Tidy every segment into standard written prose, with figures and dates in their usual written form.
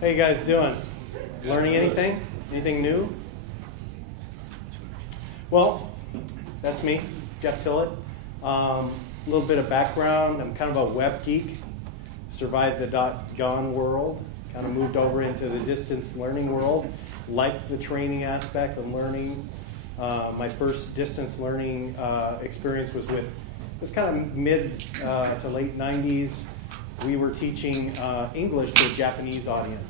How you guys doing? Learning anything? Anything new? Well, that's me, Jeff Tillett. A little bit of background. I'm kind of a web geek. Survived the .gone world. Kind of moved over into the distance learning world. Liked the training aspect of learning. My first distance learning experience was with, it was kind of mid to late 90s. We were teaching English to a Japanese audience.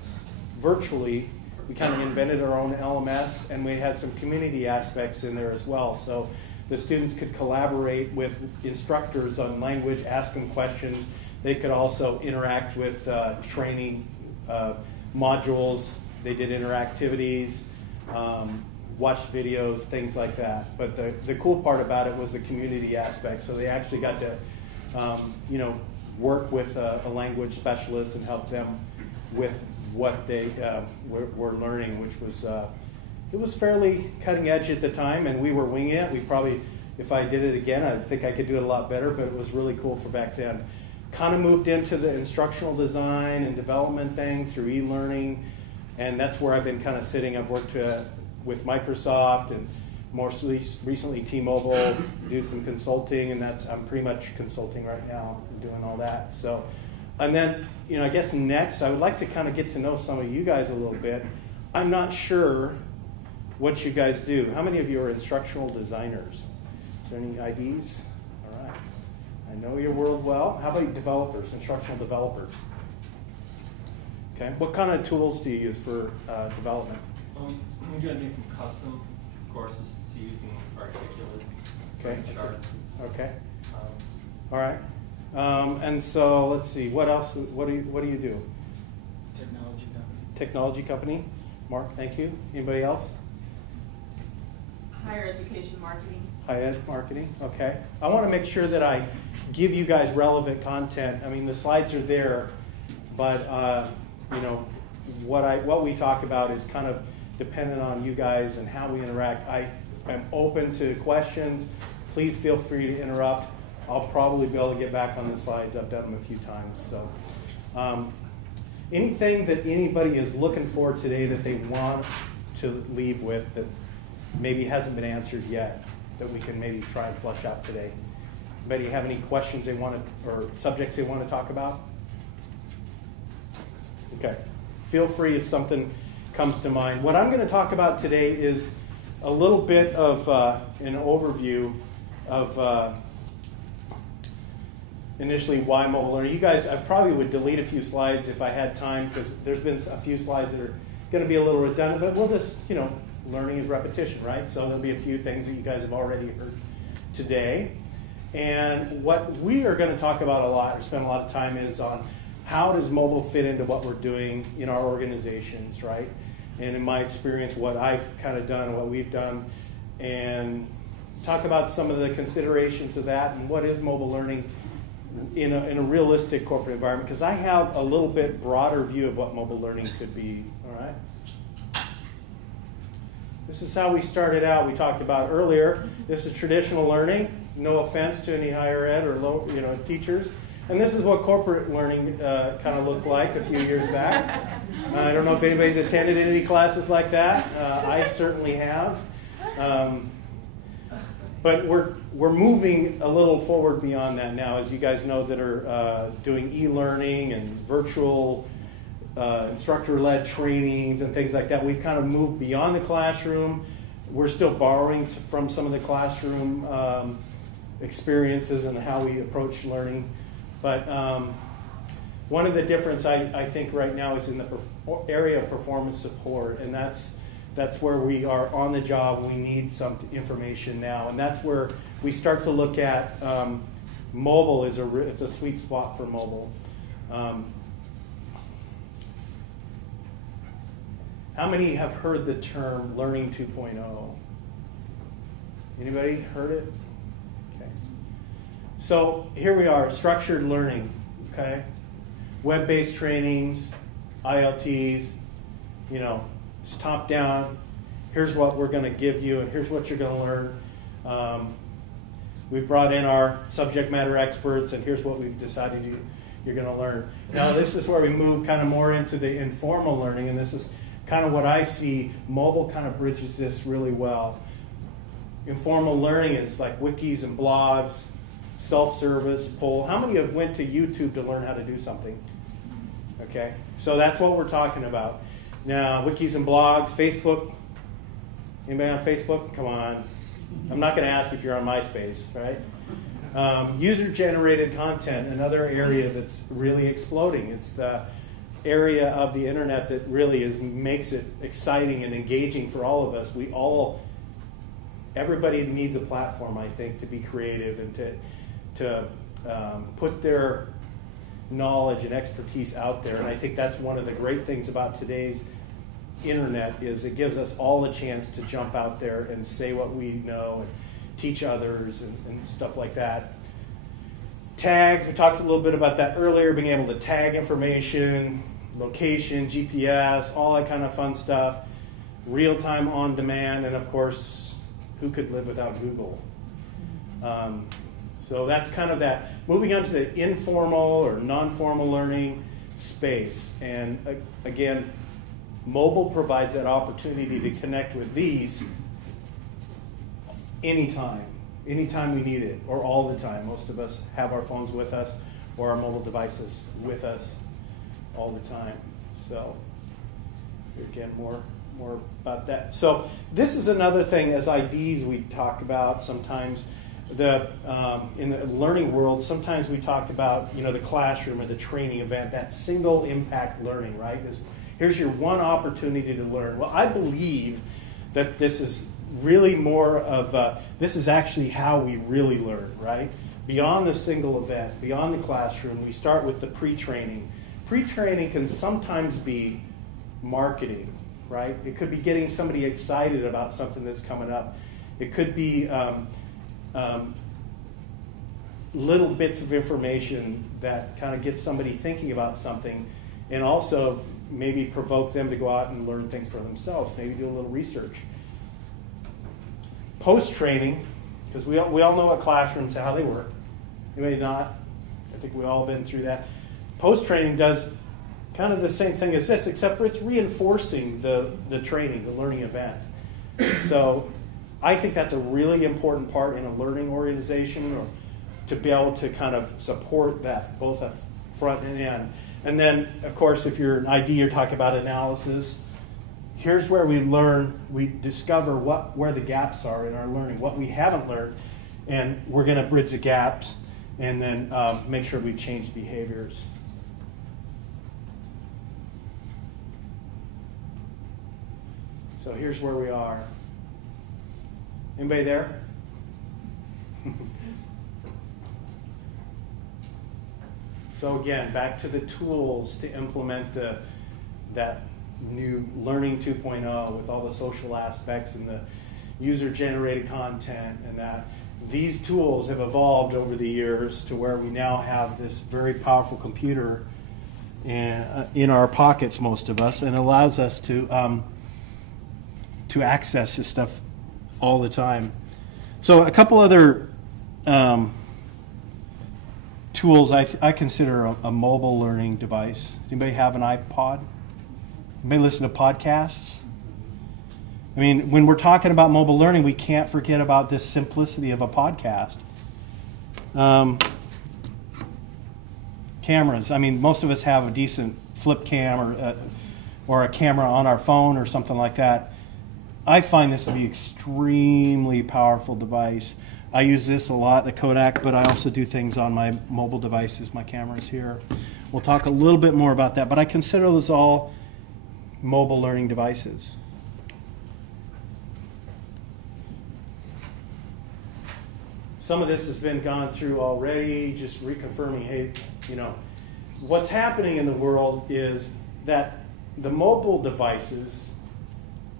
Virtually, we kind of invented our own LMS, and we had some community aspects in there as well. So the students could collaborate with instructors on language, ask them questions. They could also interact with training modules. They did interactivities, watched videos, things like that. But the cool part about it was the community aspect. So they actually got to, work with a language specialist and help them with what they were learning, which was, it was fairly cutting edge at the time, and we were winging it. We probably, if I did it again, I think I could do it a lot better, but it was really cool for back then. Kind of moved into the instructional design and development thing through e-learning, and that's where I've been kind of sitting. I've worked with Microsoft and more recently T-Mobile, do some consulting, and I'm pretty much consulting right now, doing all that. So, and then, I guess next I would like to kind of get to know some of you guys a little bit. I'm not sure what you guys do. How many of you are instructional designers? Is there any IDs? All right. I know your world well. How about developers, instructional developers? Okay. What kind of tools do you use for development? Well, we do anything from custom courses to using articulate charts. Okay. All right. And so let's see. What else? What do you do? Technology company. Technology company. Mark, thank you. Anybody else? Higher education marketing. Higher ed marketing. Okay. I want to make sure that I give you guys relevant content. I mean, the slides are there, but what we talk about is kind of dependent on you guys and how we interact. I am open to questions. Please feel free to interrupt. I'll probably be able to get back on the slides. I've done them a few times. So, anything that anybody is looking for today that they want to leave with that maybe hasn't been answered yet, that we can maybe try and flush out today? Anybody have any questions they want to, or subjects they want to talk about? Okay. Feel free if something comes to mind. What I'm going to talk about today is a little bit of an overview of initially why mobile learning. You guys, I probably would delete a few slides if I had time, because there's been a few slides that are going to be a little redundant, but we'll just, learning is repetition, right? So there'll be a few things that you guys have already heard today. And what we are going to talk about a lot, or spend a lot of time, is on how does mobile fit into what we're doing in our organizations, right? And in my experience, what I've kind of done, what we've done, and talk about some of the considerations of that and what is mobile learning in a realistic corporate environment, because I have a little bit broader view of what mobile learning could be, all right? This is how we started out. We talked about earlier, this is traditional learning. No offense to any higher ed or low, teachers. And this is what corporate learning kind of looked like a few years back. I don't know if anybody's attended any classes like that. I certainly have. But we're moving a little forward beyond that now, as you guys know that are doing e-learning and virtual instructor-led trainings and things like that. We've kind of moved beyond the classroom. We're still borrowing from some of the classroom experiences and how we approach learning. But one of the difference I think right now is in the area of performance support, and that's where we are on the job. We need some information now, and that's where we start to look at mobile. It's a sweet spot for mobile. How many have heard the term Learning 2.0? Anybody heard it? Okay. So here we are, structured learning, okay? Web-based trainings, ILTs, it's top down. Here's what we're going to give you, and here's what you're going to learn. We've brought in our subject matter experts, and here's what we've decided to you're going to learn. Now, this is where we move kind of more into the informal learning, and this is kind of what I see. Mobile kind of bridges this really well. Informal learning is like wikis and blogs, self-service, poll. How many have went to YouTube to learn how to do something? Okay, so that's what we're talking about. Now, wikis and blogs, Facebook. Anybody on Facebook? Come on. I'm not going to ask if you're on MySpace, right? User-generated content, another area that's really exploding. It's the area of the internet that really makes it exciting and engaging for all of us. Everybody needs a platform, I think, to be creative and to put their knowledge and expertise out there. And I think that's one of the great things about today's internet is it gives us all a chance to jump out there and say what we know and teach others and stuff like that. Tags, we talked a little bit about that earlier, being able to tag information, location, GPS, all that kind of fun stuff, real-time on demand, and of course, who could live without Google? So that's kind of that. Moving on to the informal or non-formal learning space. And again, mobile provides that opportunity to connect with these anytime we need it, or all the time. Most of us have our phones with us or our mobile devices with us all the time. So again, more about that. So this is another thing as IDs we talk about sometimes. In the learning world, sometimes we talk about the classroom or the training event, that single impact learning, right? Here's your one opportunity to learn. Well, I believe that this is really more of this is actually how we really learn, right? Beyond the single event, beyond the classroom, we start with the pre-training. Pre-training can sometimes be marketing, right? It could be getting somebody excited about something that's coming up. It could be little bits of information that kind of get somebody thinking about something, and also maybe provoke them to go out and learn things for themselves, maybe do a little research. Post-training, because we all know what classrooms, how they work. Anybody not? I think we've all been through that. Post-training does kind of the same thing as this, except for it's reinforcing the training, the learning event. So I think that's a really important part in a learning organization, or to be able to kind of support that, both a front and end. And then, of course, if you're an ID, you're talking about analysis. Here's where we discover where the gaps are in our learning, what we haven't learned, and we're going to bridge the gaps and then make sure we've changed behaviors. So here's where we are. Anybody there? So again, back to the tools to implement that new Learning 2.0 with all the social aspects and the user-generated content, and that these tools have evolved over the years to where we now have this very powerful computer in our pockets, most of us, and allows us to access this stuff all the time. So a couple other tools I consider a mobile learning device. Anybody have an iPod? Anybody listen to podcasts? I mean, when we're talking about mobile learning, we can't forget about this simplicity of a podcast. Cameras. I mean, most of us have a decent flip cam or a camera on our phone or something like that. I find this to be an extremely powerful device. I use this a lot, the Kodak, but I also do things on my mobile devices. My camera's here. We'll talk a little bit more about that, but I consider those all mobile learning devices. Some of this has been gone through already, just reconfirming, hey, what's happening in the world is that the mobile devices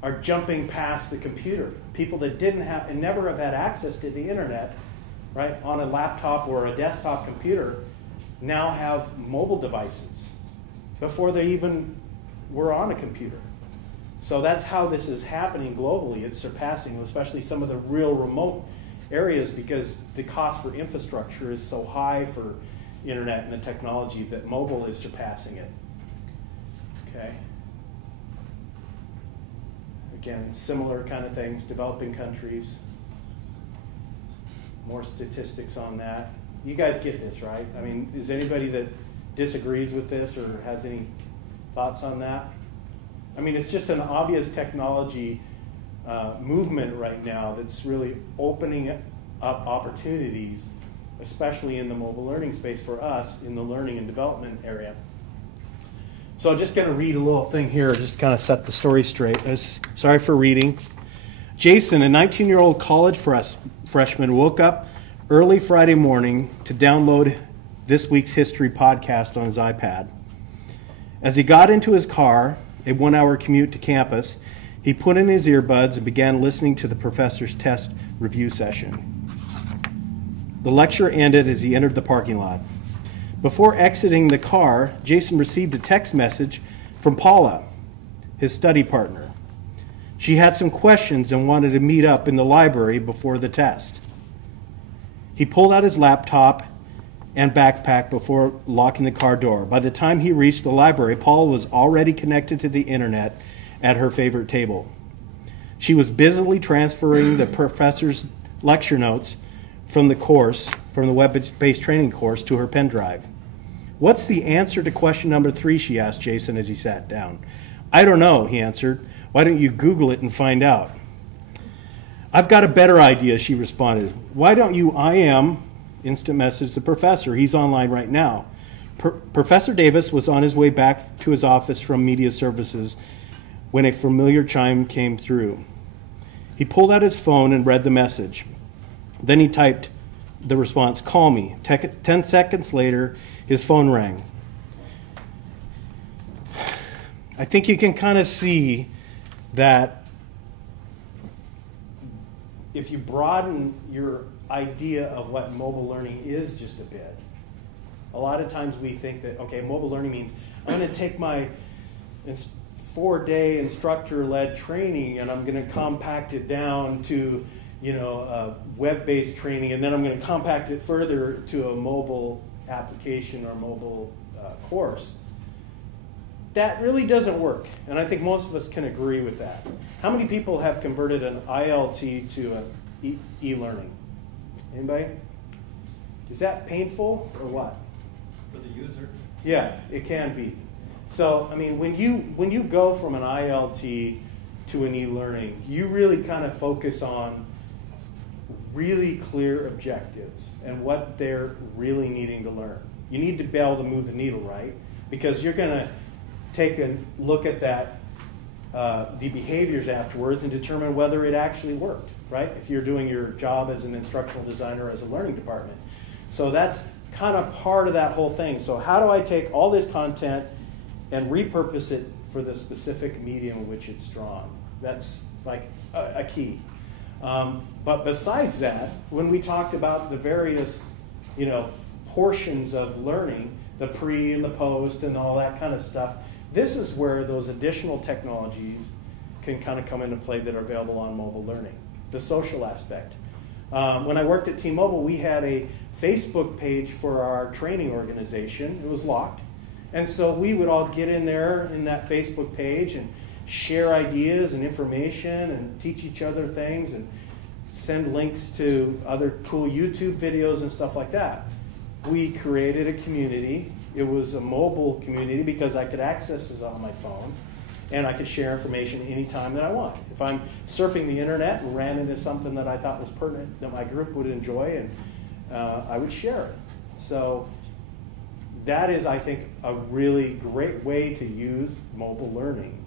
are jumping past the computer. People that didn't have and never have had access to the internet, right, on a laptop or a desktop computer, now have mobile devices before they even were on a computer. So that's how this is happening globally. It's surpassing, especially some of the real remote areas, because the cost for infrastructure is so high for internet and the technology, that mobile is surpassing it. Okay. Again, similar kind of things, developing countries. More statistics on that. You guys get this, right? I mean, is anybody that disagrees with this or has any thoughts on that? I mean, it's just an obvious technology movement right now that's really opening up opportunities, especially in the mobile learning space for us in the learning and development area. So I'm just going to read a little thing here, just to kind of set the story straight. Sorry for reading. Jason, a 19-year-old college freshman, woke up early Friday morning to download this week's history podcast on his iPad. As he got into his car, a 1-hour commute to campus, he put in his earbuds and began listening to the professor's test review session. The lecture ended as he entered the parking lot. Before exiting the car, Jason received a text message from Paula, his study partner. She had some questions and wanted to meet up in the library before the test. He pulled out his laptop and backpack before locking the car door. By the time he reached the library, Paula was already connected to the internet at her favorite table. She was busily transferring the professor's lecture notes from the web-based training course, to her pen drive. What's the answer to question number 3, she asked Jason as he sat down. I don't know, he answered. Why don't you Google it and find out? I've got a better idea, she responded. Why don't you IM, instant message, the professor? He's online right now. Professor Davis was on his way back to his office from media services when a familiar chime came through. He pulled out his phone and read the message. Then he typed the response, call me. 10 seconds later, his phone rang. I think you can kind of see that if you broaden your idea of what mobile learning is just a bit, a lot of times we think that, okay, mobile learning means I'm going to take my 4-day instructor-led training and I'm going to compact it down to, web-based training, and then I'm going to compact it further to a mobile application or mobile course. That really doesn't work, and I think most of us can agree with that. How many people have converted an ILT to an e-learning? Anybody? Is that painful or what? For the user? Yeah, it can be. So, I mean, when you go from an ILT to an e-learning, you really kind of focus on really clear objectives and what they're really needing to learn. You need to be able to move the needle, right? Because you're going to take a look at that, the behaviors afterwards, and determine whether it actually worked, right? If you're doing your job as an instructional designer, as a learning department. So that's kind of part of that whole thing. So how do I take all this content and repurpose it for the specific medium in which it's drawn? That's like a key. But besides that, when we talked about the various, portions of learning, the pre and the post and all that kind of stuff, this is where those additional technologies can kind of come into play that are available on mobile learning. The social aspect. When I worked at T-Mobile, we had a Facebook page for our training organization. It was locked. And so we would all get in there in that Facebook page and share ideas and information and teach each other things and send links to other cool YouTube videos and stuff like that. We created a community. It was a mobile community because I could access this on my phone and I could share information anytime that I want. If I'm surfing the internet and ran into something that I thought was pertinent that my group would enjoy, and I would share it. So that is, I think, a really great way to use mobile learning.